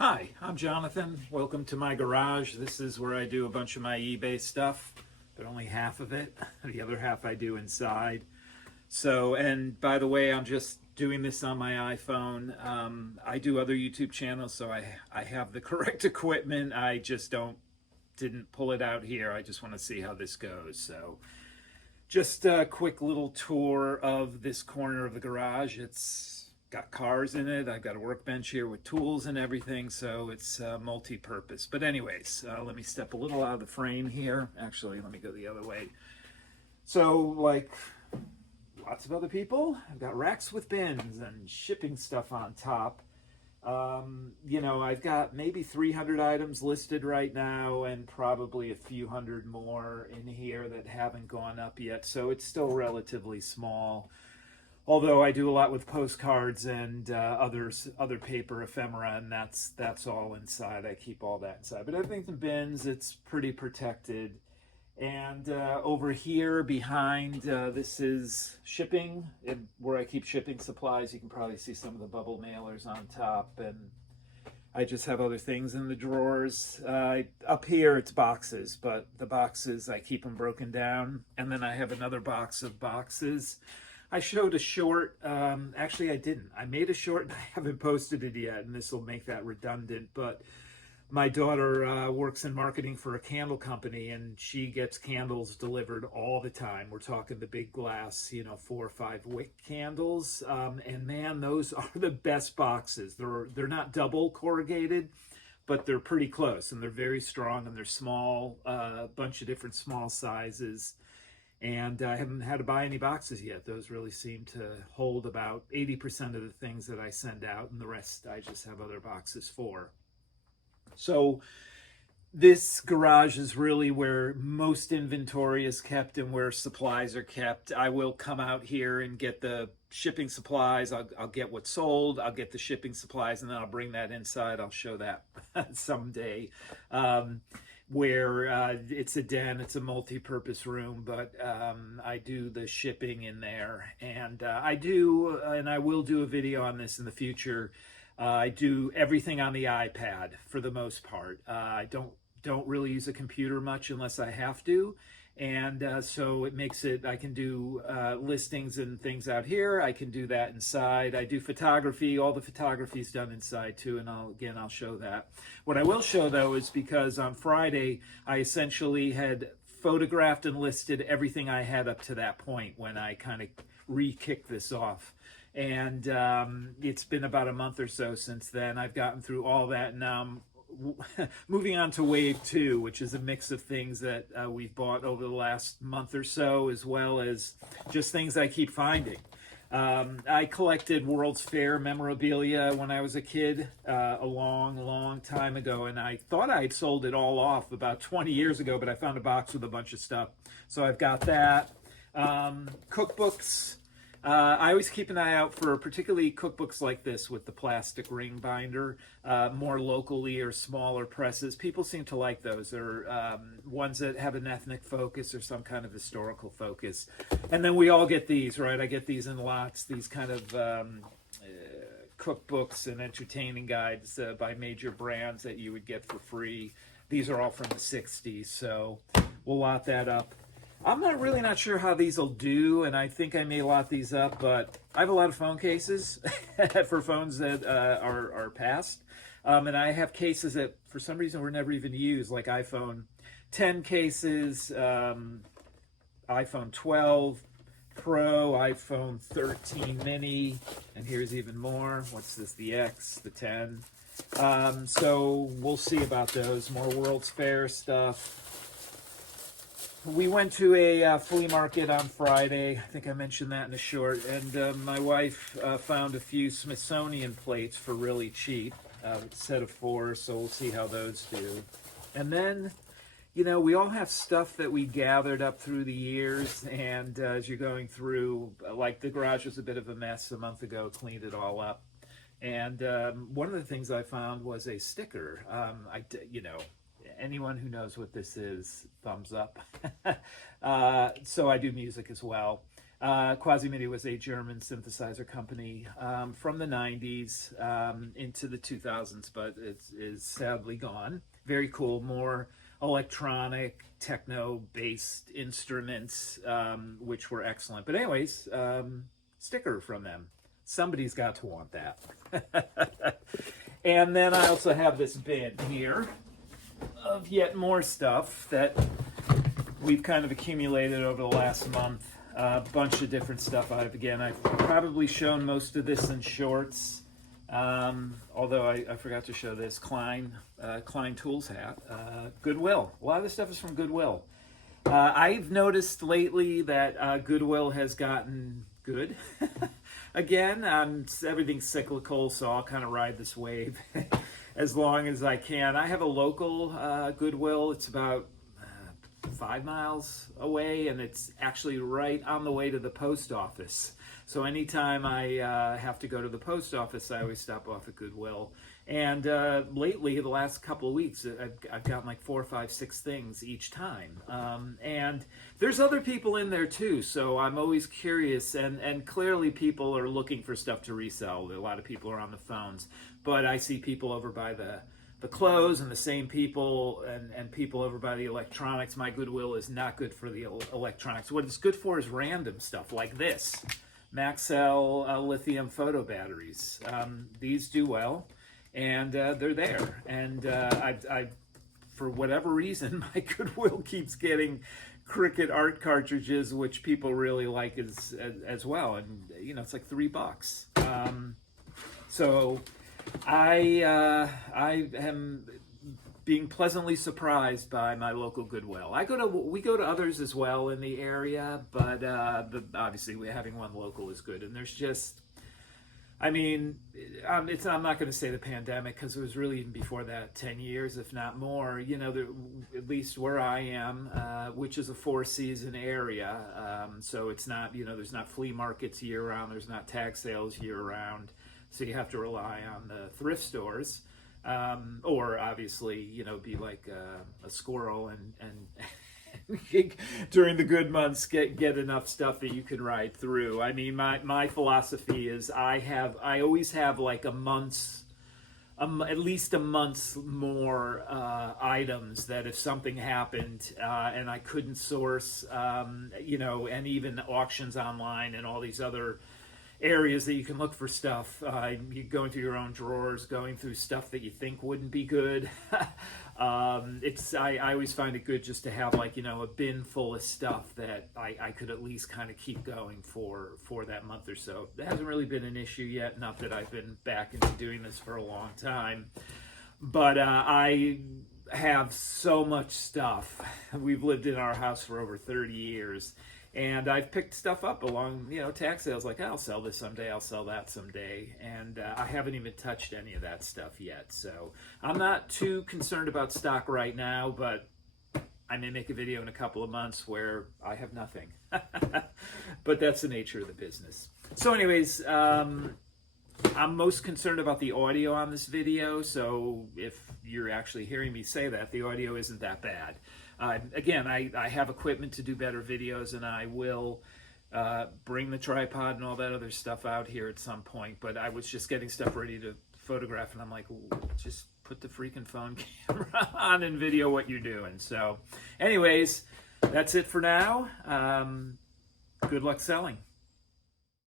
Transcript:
Hi, I'm Jonathan. Welcome to my garage. This is where I do a bunch of my eBay stuff, but only half of it. The other half I do inside. So, and by the way, I'm just doing this on my iPhone. I do other YouTube channels, so I have the correct equipment. I just didn't pull it out here. I just want to see how this goes. So, just a quick little tour of this corner of the garage. It's got cars in it. I've got a workbench here with tools and everything, so it's multi-purpose. But anyways, let me step a little out of the frame here. Actually, let me go the other way. So, like lots of other people, I've got racks with bins and shipping stuff on top. I've got maybe 300 items listed right now and probably a few hundred more in here that haven't gone up yet. So it's still relatively small. Although I do a lot with postcards and other paper ephemera, and that's all inside. I keep all that inside. But everything's in bins. It's pretty protected. And over here behind, this is shipping, where I keep shipping supplies. You can probably see some of the bubble mailers on top, and I just have other things in the drawers. Up here it's boxes, but the boxes, I keep them broken down. And then I have another box of boxes. I showed a short, actually I didn't. I made a short and I haven't posted it yet, and this will make that redundant, but my daughter works in marketing for a candle company, and she gets candles delivered all the time. We're talking the big glass, 4 or 5 wick candles, and man, those are the best boxes. They're not double corrugated, but they're pretty close, and they're very strong, and they're small, a bunch of different small sizes. And I haven't had to buy any boxes yet. Those really seem to hold about 80% of the things that I send out, and the rest I just have other boxes for. So this garage is really where most inventory is kept and where supplies are kept. I will come out here and get the shipping supplies. I'll get what's sold. I'll get the shipping supplies, and then I'll bring that inside. I'll show that someday. Where it's a den, it's a multi-purpose room, but I do the shipping in there, and I will do a video on this in the future. I do everything on the iPad for the most part. I don't really use a computer much unless I have to, and so it makes it, I can do listings and things out here. I can do that inside. I do photography. All the photography is done inside too, and I'll show that. What I will show though is, because on Friday I essentially had photographed and listed everything I had up to that point when I kind of re-kicked this off. And it's been about a month or so since then. I've gotten through all that, and now I'm moving on to wave 2, which is a mix of things that we've bought over the last month or so, as well as just things I keep finding. I collected World's Fair memorabilia when I was a kid, a long time ago, and I thought I'd sold it all off about 20 years ago, but I found a box with a bunch of stuff. So I've got that. Cookbooks. I always keep an eye out for particularly cookbooks like this with the plastic ring binder, more locally or smaller presses. People seem to like those. They're ones that have an ethnic focus or some kind of historical focus. And then we all get these, right? I get these in lots, these kind of cookbooks and entertaining guides by major brands that you would get for free. These are all from the 60s, so we'll lot that up. I'm really not sure how these will do, and I think I may lot these up, but I have a lot of phone cases for phones that are past. And I have cases that for some reason were never even used, like iPhone 10 cases, iPhone 12 Pro, iPhone 13 mini, and here's even more. What's this? The X, the 10. So we'll see about those. More World's Fair stuff. We went to a flea market on Friday. I think I mentioned that in a short. And my wife found a few Smithsonian plates for really cheap, a set of 4, so we'll see how those do. And then, we all have stuff that we gathered up through the years, and as you're going through, like the garage was a bit of a mess a month ago, cleaned it all up. And one of the things I found was a sticker. Anyone who knows what this is, thumbs up. So I do music as well. Quasi-MIDI was a German synthesizer company from the 90s into the 2000s, but it is sadly gone. Very cool, more electronic, techno-based instruments, which were excellent. But anyways, sticker from them. Somebody's got to want that. And then I also have this bin here of yet more stuff that we've kind of accumulated over the last month. A bunch of different stuff out of, again, I've probably shown most of this in shorts, although I forgot to show this Klein Tools hat. Goodwill. A lot of this stuff is from Goodwill. I've noticed lately that Goodwill has gotten good. Again, everything's cyclical, so I'll kind of ride this wave as long as I can. I have a local Goodwill. It's about 5 miles away, and it's actually right on the way to the post office. So anytime I have to go to the post office, I always stop off at Goodwill. And lately, the last couple of weeks, I've gotten like 4, 5, 6 things each time. And there's other people in there too, so I'm always curious. And clearly, people are looking for stuff to resell. A lot of people are on the phones, but I see people over by the clothes, and the same people and people over by the electronics. My Goodwill is not good for the electronics. What it's good for is random stuff like this. Maxell lithium photo batteries. These do well, and they're there. And I, for whatever reason, my Goodwill keeps getting Cricut art cartridges, which people really like as well. And, you know, it's like $3. So I am being pleasantly surprised by my local Goodwill. We go to others as well in the area, but obviously having one local is good. And there's just, I mean, I'm not going to say the pandemic, because it was really even before that, 10 years, if not more. You know, at least where I am, which is a 4-season area, so it's not, you know, there's not flea markets year round, there's not tag sales year round. So you have to rely on the thrift stores, or obviously, you know, be like a squirrel and during the good months get enough stuff that you can ride through. I mean, my philosophy is I always have like a month's, at least a month's more items, that if something happened and I couldn't source, you know, and even auctions online and all these other areas that you can look for stuff, you going through your own drawers, going through stuff that you think wouldn't be good. I always find it good just to have, like, you know, a bin full of stuff that I could at least kind of keep going for that month or so. That hasn't really been an issue yet, not that I've been back into doing this for a long time, but I have so much stuff. We've lived in our house for over 30 years. And I've picked stuff up along, you know, tag sales, like, I'll sell this someday, I'll sell that someday. And I haven't even touched any of that stuff yet. So I'm not too concerned about stock right now, but I may make a video in a couple of months where I have nothing. But that's the nature of the business. So anyways, I'm most concerned about the audio on this video. So if you're actually hearing me say that, the audio isn't that bad. Again, I have equipment to do better videos, and I will bring the tripod and all that other stuff out here at some point. But I was just getting stuff ready to photograph, and I'm like, just put the freaking phone camera on and video what you're doing. So anyways, that's it for now. Good luck selling.